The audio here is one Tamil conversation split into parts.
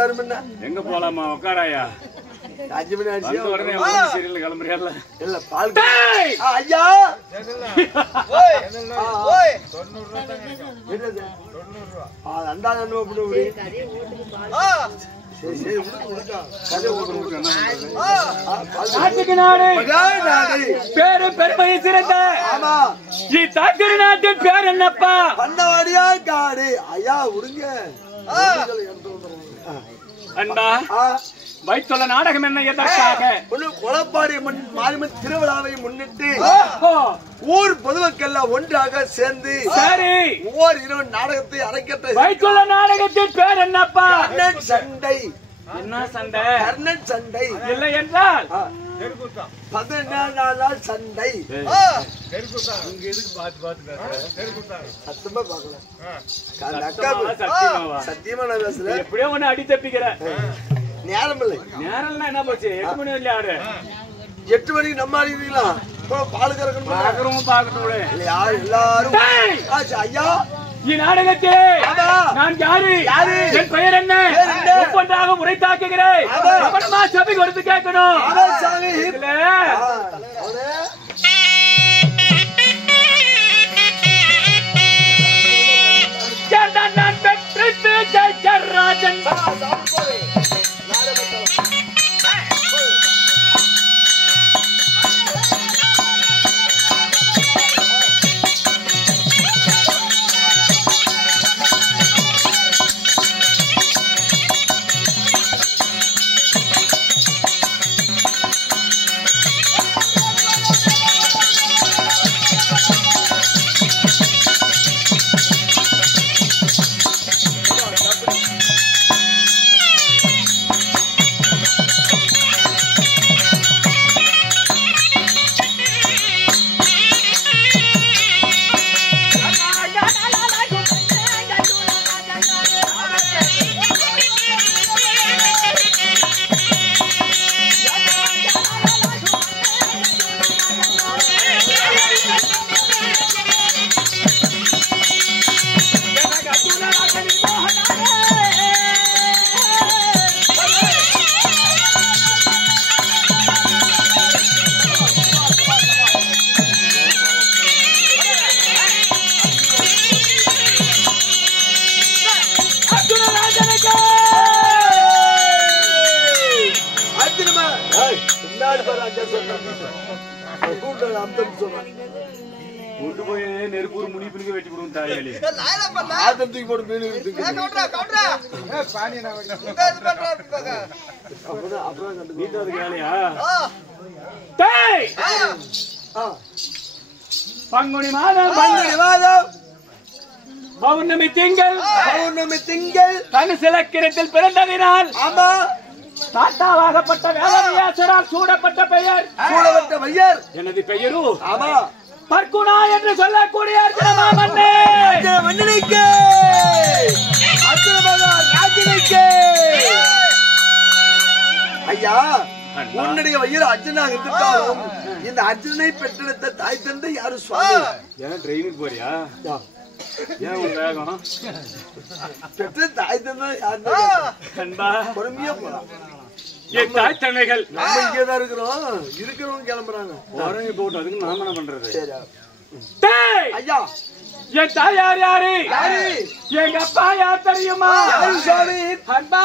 வந்துட்டாரு முன்ன. எங்க போலாமா? உட்காராயா. 5 மணி ஆச்சு. உடனே சீரியல் கிளம்புறியால? இல்ல பால். ஐயா ஓய் ஓய் 90 ரூபாய் தான் கேக்கும். என்னது 90 ரூபாய். அண்டா என்ன பண்ணுவீ? சரி சரி உடுக்கா. கதை ஓடுங்க. நாட்டுக்கு நாடு பேரு பெருமையை சிறந்த. ஆமா. நீ தாக்குற நாட்டின் பேர் என்னப்பா? பண்ணவாடியா காடு. ஐயா உடுங்க. அண்டா வைத்துள்ள நாடகம் என்ன எதற்காக? கொலப்பாடி மாரியம்மன் திருவிழாவை முன்னிட்டு ஊர் பொதுமக்கள் ஒன்றாக சேர்ந்து சரி ஒவ்வொரு இரவு நாடகத்தை அரங்கேற்ற வைத்துள்ள நாடகத்தின் பேர் என்னப்பா? கர்ணன் சண்டை. என்ன சண்டை? கர்ணன் சண்டை. இல்லை என்றால் 14 நாள் சண்டை. சத்தமா பாக்கல. சத்தியமா நான் பேசல. எப்படியோ ஒண்ணு அடி தப்பிக்கிற நேரம் இல்லை. நேரம்னா என்ன போச்சு? 8 மணி வரல ஆடு. 8 மணிக்கு நம்ம ஆடிங்களா? பால் கறக்கணும். பாக்கட்டும் இல்லையா? எல்லாரும் ஐயா இந்நாடகத்தே நான் யாரு? என் பெயர் என்ன? ஒவ்வொன்றாக உரைத்தாக்குகிறேன். கவனமா சபை கொடுத்து கேட்கணும். நான் பெற்று ஜெயராஜன் நெருப்பூர் முனிப்புக்கு வெட்டி கொடுக்கும் தாயாளி. பங்குனி மாதம் பௌர்ணமி திங்கள் தனுசிலக்கிரத்தில் பிறந்ததினால் தாத்தாவாகப்பட்ட வேதவியாசரால் சூடப்பட்ட பெயர் எனது பெயரு பர்குணா என்று சொல்லக்கூடிய ஐயா உன்னுடைய வயிறு அர்ஜுனாக இருந்தாலும் இந்த அர்ஜுனை பெற்றெடுத்த தாய் தந்தை யாரு சுவாமி? ஏன் ட்ரெயினுக்கு போறியா? ஏன் வேகம்? பெற்ற தாய் தந்தை யாரு? பொறுமையா போலாம். என் தாய் தந்தைகள் நம்ம இங்கதான் இருக்கிறவங்க கிளம்புறாங்க. போறவங்க போட்டு அதுக்கு நாம என்ன பண்றது? ஐயா என் தாயார் யாரு? எங்க அப்பா யார் தெரியுமா? சுவாமி அன்பா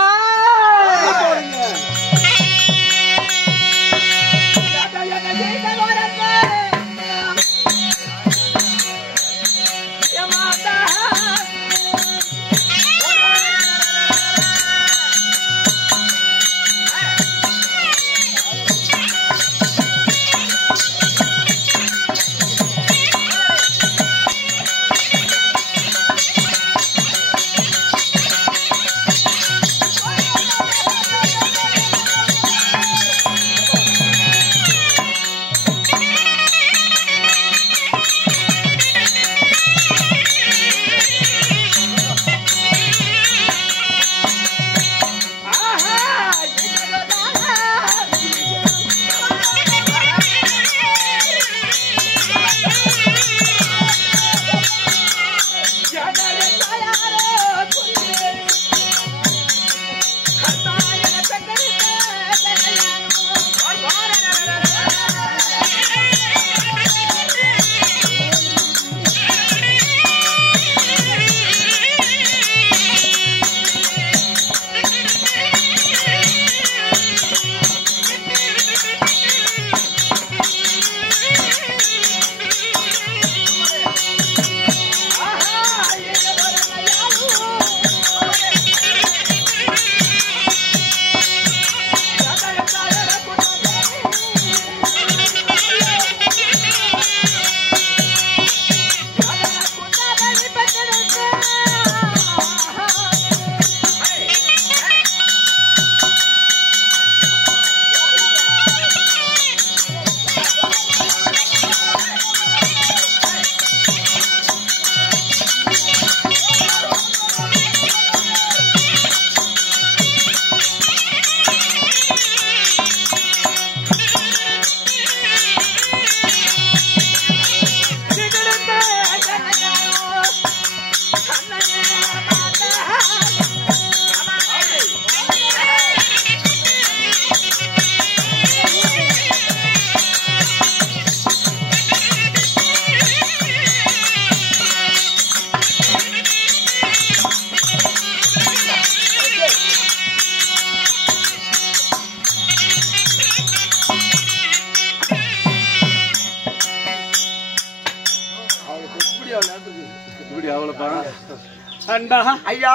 அன்பா ஐயா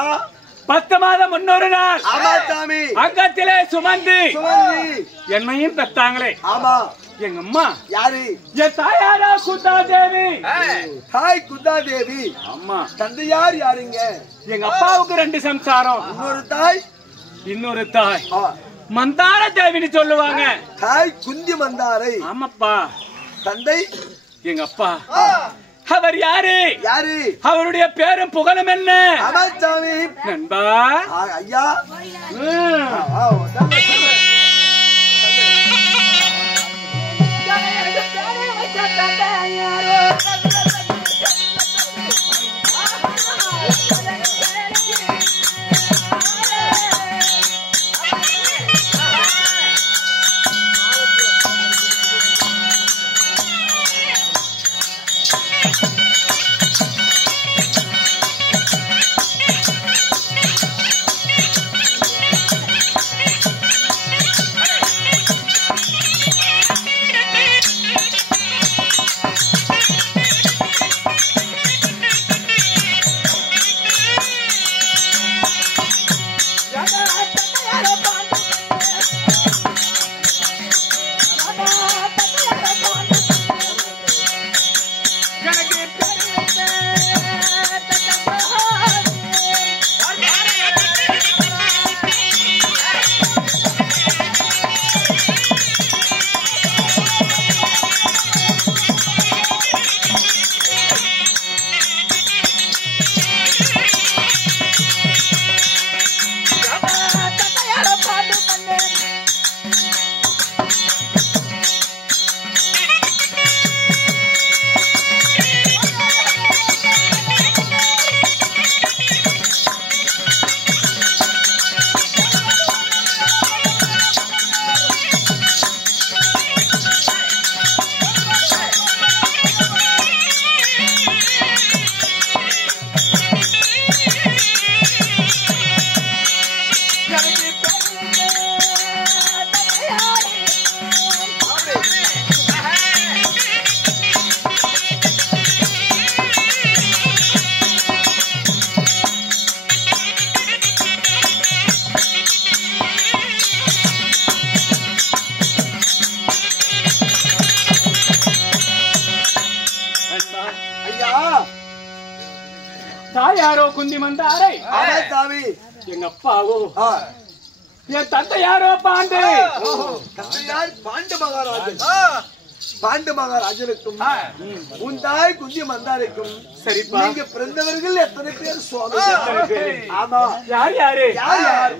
10 மாதம் முன்னொரு நாள் ஆமா சாமி அங்கத்திலே சுமந்து என்னையும் பெத்தாங்களே ஆமா எங்க அம்மா யாரு என் தாயாரா குந்தா தேவி தாய் குந்தா தேவி அம்மா தந்தையார் யாருங்க எங்க அப்பாவுக்கு 2 சம்சாரம் இன்னொரு தாய் மந்தார தேவின்னு சொல்லுவாங்க தாய் குந்தி மந்தாரை ஆமாப்பா தந்தை எங்க அப்பா அவர் யாரு யாரு அவருடைய பேரும் புகழும் என்ன அமச்சாமி நண்பா ஐயா தாயாரோ குந்தி மந்தாரை எங்க அப்பாவோ என் தந்தையாரோ பாண்டு தந்தையார் பாண்டு மகாராஜன் பாண்டு மகாராஜனுக்கும் உன் தாய் குந்தி மந்தாருக்கும் சரிப்பா நீங்க பிறந்தவர்கள் எத்தனை பேர் சுவாமி ஆமா யார் யாரு யார்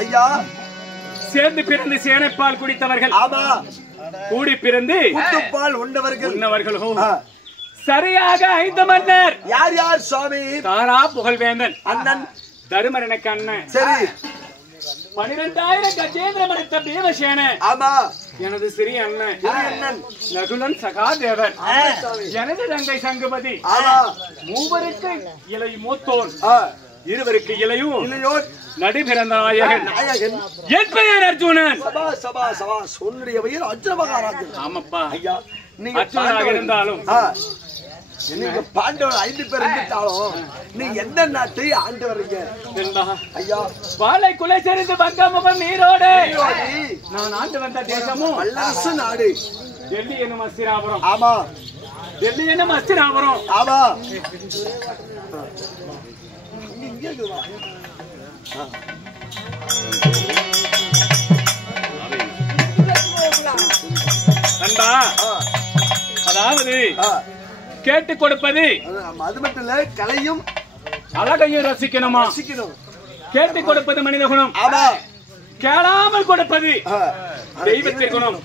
ஐயா சேர்ந்து பிறந்து சேனைப்பால் குடித்தவர்கள் ஆமா கூடி பிறந்து புத்துப்பால் உண்ணவர்களும் சரியாக 5 மன்னர். யார் யார் சுவாமி? தாரா புகழ்வேந்தன் அண்ணன் தருமர் எனக்கு அண்ணன். சரி. 12,000 கஜேந்திரம் அடைத்த பீமசேன ஆமா எனது சிறிய அண்ணன். நகுலன் சகாதேவன் எனது தங்கை சங்குபதி. மூவருக்கு இலை மூத்தோன், இருவருக்கு இலையும் நடுபிறந்த நாயகன். என் பெயர் அர்ஜுனன். உன்னுடைய பெயர் அர்ஜுன மகாராஜன். ஆமாப்பா ஐயா, நீங்க அர்ஜுனாக இருந்தாலும் நீங்க பாண்டவர் 5 பேர் இருந்தாலும் நீங்க எந்த நாட்டை ஆண்டு வர்றீங்க? ஐயா, பாலை குலை செறிந்து வங்கமுகம் நீரோடு நான் ஆண்டு வந்த தேசமும் வல்லரசு நாடு. டெல்லி என்னும் அஸ்தினாபுரம். ஆமா, டெல்லி என்னும் அஸ்தினாபுரம். ஆமா. நண்பா, அதாவது கேட்டு கொடுப்பது அது மட்டும் இல்ல, கலையும் அழகையும் ரசிக்கணுமா? கேட்டு கொடுப்பது மனித குணம். கேளாமல் கொடுப்பது தெய்வத்தை குணம்.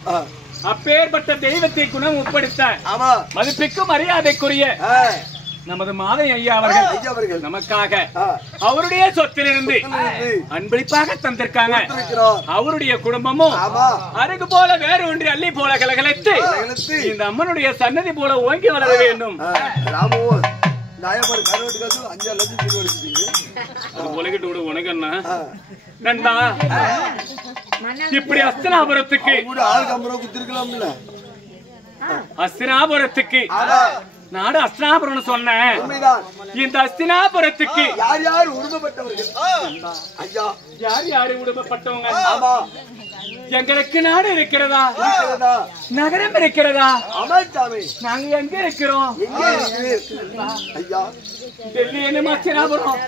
அப்பேற்பட்ட தெய்வத்தை குணம் உட்படுத்த மதிப்பிற்கும் மரியாதைக்குரிய நமது மாதை ஐயா அவர்கள் நமக்காக அவருடைய சொத்திலிருந்து அன்பளிப்பாக தந்திருக்காங்க. அவருடைய குடும்பமும் அருகு போல வேறு ஒன்றி அள்ளி போல கலகலத்து இந்த அம்மனுடைய சன்னதி போல ஓங்கி வளர வேண்டும். நண்பா, இப்படி அஸ்தினாபுரத்துக்கு நாடு அஸ்தினாபுரம் சொன்னேன். இந்த அஸ்தினாபுரத்துக்கு யார் யார் உருவப்பட்டவர்கள்? யார் யாரு உருவப்பட்டவங்க? எங்களுக்கு நாடு இருக்கிறதா? நகரம் இருக்கிறதா? நாங்க எங்க இருக்கிறோம்? டெல்லி என்ன அஸ்தினாபுரம்.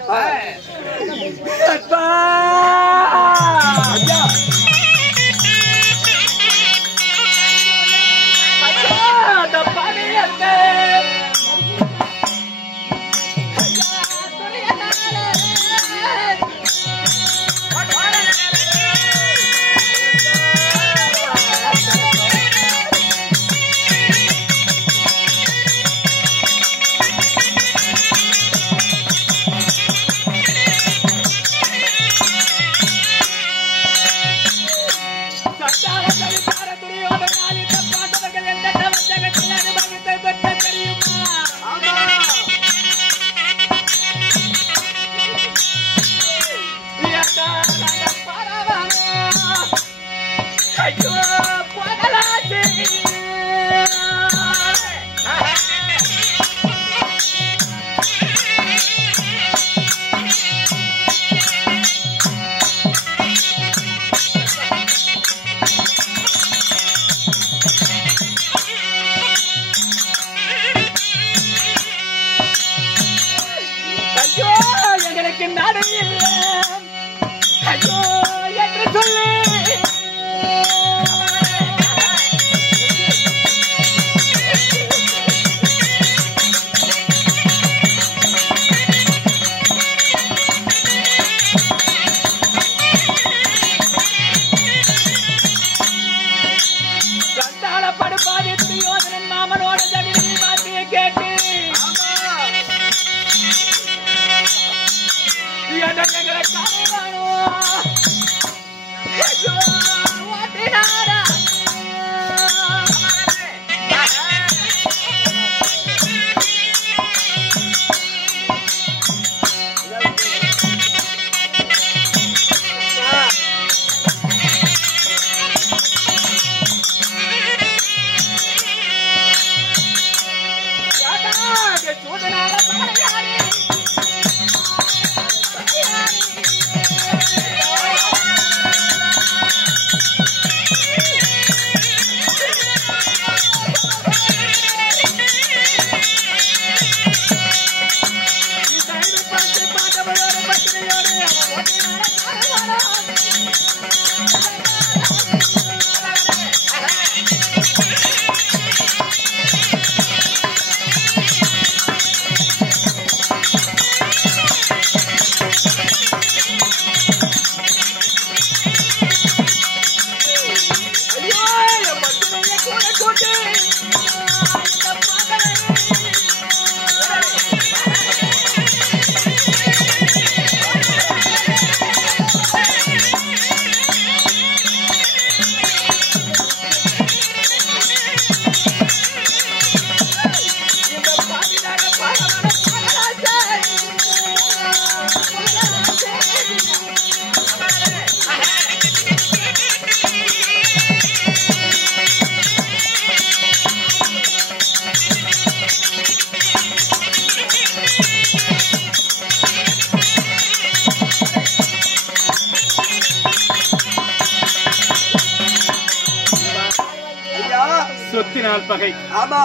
நாட்டினால் பகை, ஆமா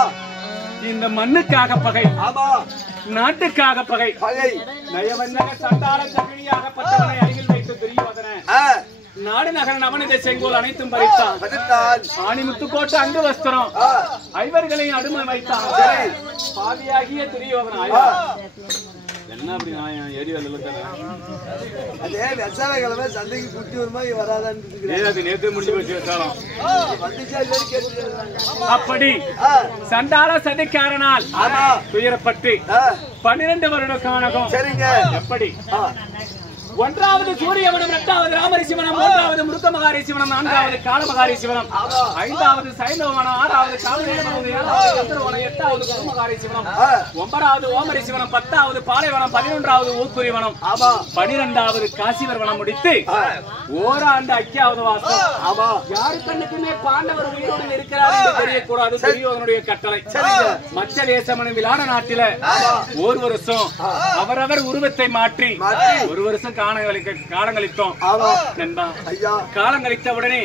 இந்த மண்ணுக்காக பகை, ஆமா நாட்டுக்காக பகை. பகை நயவஞ்சக சண்டாள சகினியாக பட்டவனை அருகில் வைத்து துரியோதன நாடு நகர நவனித செங்கோல் அனைத்தும் பறித்தான். ஆணிமுத்து கோட்டை அங்கு வஸ்திரம் ஐவர்களையும் அடுமை வைத்தான். பாவியாகிய துரியோதன என்ன அப்படி நான் ஏரியாவில் அதே வெசால கிழமை சந்தைக்கு குட்டி வருமா வராதான்னு நேற்று முடிஞ்சு போச்சு விசாலம். வந்துச்சா அப்படி சண்டாள சதிக்காரனால் துயரப்பட்டு 12 வருட காணகம். சரிங்க. எப்படி? ஒன்றாவது சூரியவனம், இரண்டாவது ராமரிசிவனம், மூன்றாவது முருக்க மகாரிசிவனம், நான்காவது கால மகாரிசிவனம், ஐந்தாவது சைந்தவனம், ஆறாவது காவலிவனம், ஏழாவது சந்திரவனம், எட்டாவது குருமகாரிசிவனம், ஒன்பதாவது ஓமரிசிவனம், 10வது பாலைவனம், 11வது ஊக்குரிவனம், 12வது காசிவர்வனம் முடித்து ஓராண்டு ஐக்கியாவது வாசம். யாரு கண்ணுக்குமே பாண்டவர் உயிரோடு இருக்கிறார் என்று தெரியக்கூடாது. துரியோதனுடைய கட்டளை. மச்ச தேசமனும் விளாட நாட்டில ஒரு வருஷம் அவரவர் உருவத்தை மாற்றி ஒரு வருஷம் காலங்களித்தோம். காலங்களித்த உடனே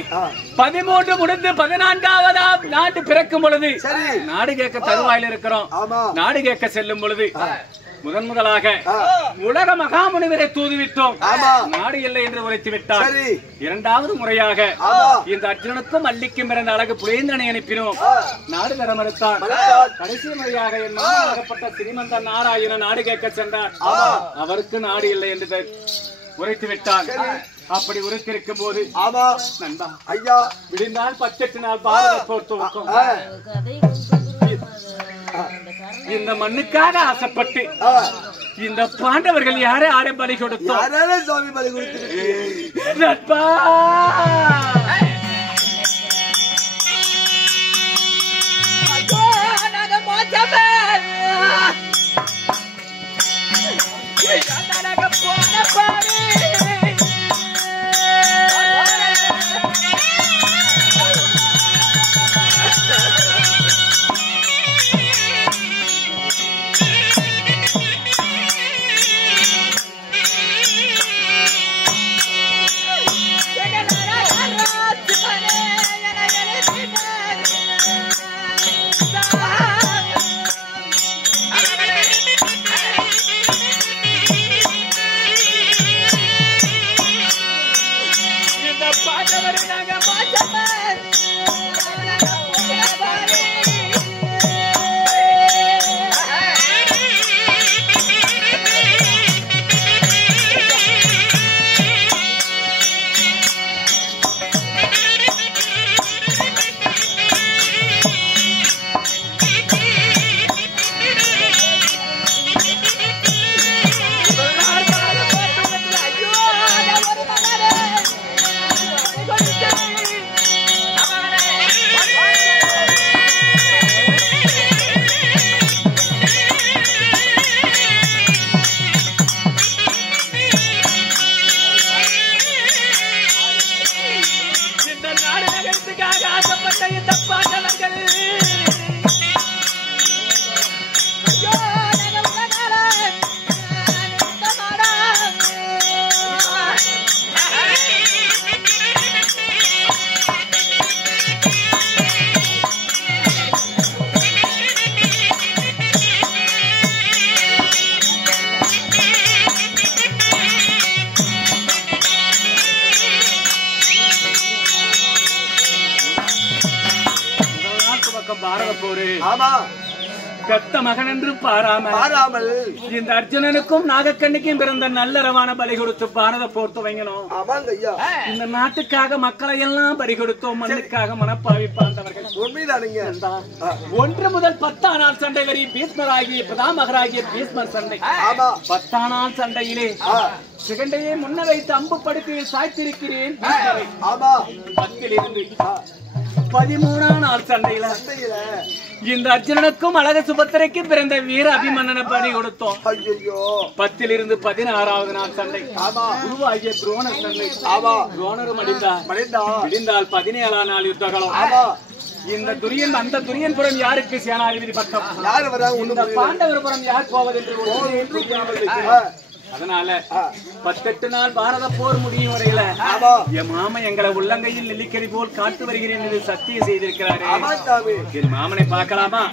13 முடிந்து 14வது நாட்டு பிறக்கும் பொழுது நாடு கேட்க தருவாயில் இருக்கிறோம். நாடு கேட்க செல்லும் பொழுது முதலாக உலக மகாமுனிவரை தூதுவிட்டோம். நாடு இல்லை என்று உரைத்து விட்டார். இரண்டாவது முறையாக இந்த அர்ஜுனனுக்கும் அள்ளிக்கும் பிறந்த அழகு புலேந்தனை அனுப்பினோம். நாடு தர மறுத்தார். கடைசி முறையாக என் மகப்பட்ட ஸ்ரீமந்த நாராயணன் நாடு கேட்க சென்றார். அவருக்கு நாடு இல்லை என்று உரைத்து விட்டார். அப்படி உரைத்திருக்கும் போது நண்பா ஐயா விடிந்தால் 18 நாள் பாரத போர் துவக்கம். இந்த மண்ணுக்காக ஆசைப்பட்டு இந்த பாண்டவர்கள் யாரை ஆட பலி கொடுத்தோம்? சுவாமி பலி கொடுத்து நட்பா பெத்த மகன் என்று பாராமல் இந்த அர்ஜுனனுக்கும் நாகக்கண்ணிக்கும் பிறந்த நல்லறவான பலி கொடுத்து பாரத போர் துவங்கினோம். இந்த நாட்டுக்காக மக்களை எல்லாம் பலி கொடுத்தோம். மண்ணுக்காக மனப்பாவி பாண்டவர்கள் 1 முதல் 10 நாள் சண்டை வரை பீஷ்மராகிய பிரதாமகராகிய பீஷ்மர் சண்டை. 10 நாள் சண்டையிலே சிகண்டையை முன்ன வைத்து அம்பு படுக்கையை சாய்த்திருக்கிறேன். 10லிருந்து 13ஆம் நாள் சண்டையில இந்த அர்ஜுனனுக்கும் அழக சுபத்திரைக்கும் பிறந்த வீர அபிமன்னனை பலி கொடுத்தோம். 10லிருந்து 16வது நாள் சண்டை குருவாகிய துரோணர் சண்டை. துரோணரும் முடிந்தால் 17ஆம் நாள் யுத்தகலம். இந்த துரியன் அந்த துரியன் புறம் யாருக்கு சேனாதிபதி பட்டம்? இந்த பாண்டவர் புறம் யார் போவதென்று அதனால 18 நாள் பாரத போர் முடியும் வரையில என் மாமன் எங்களை உள்ளங்கையில் நெல்லிக்கறி போல் காத்து வருகிறேன் என்று சத்தியம் செய்திருக்கிறாரு. என் மாமனை பார்க்கலாமா?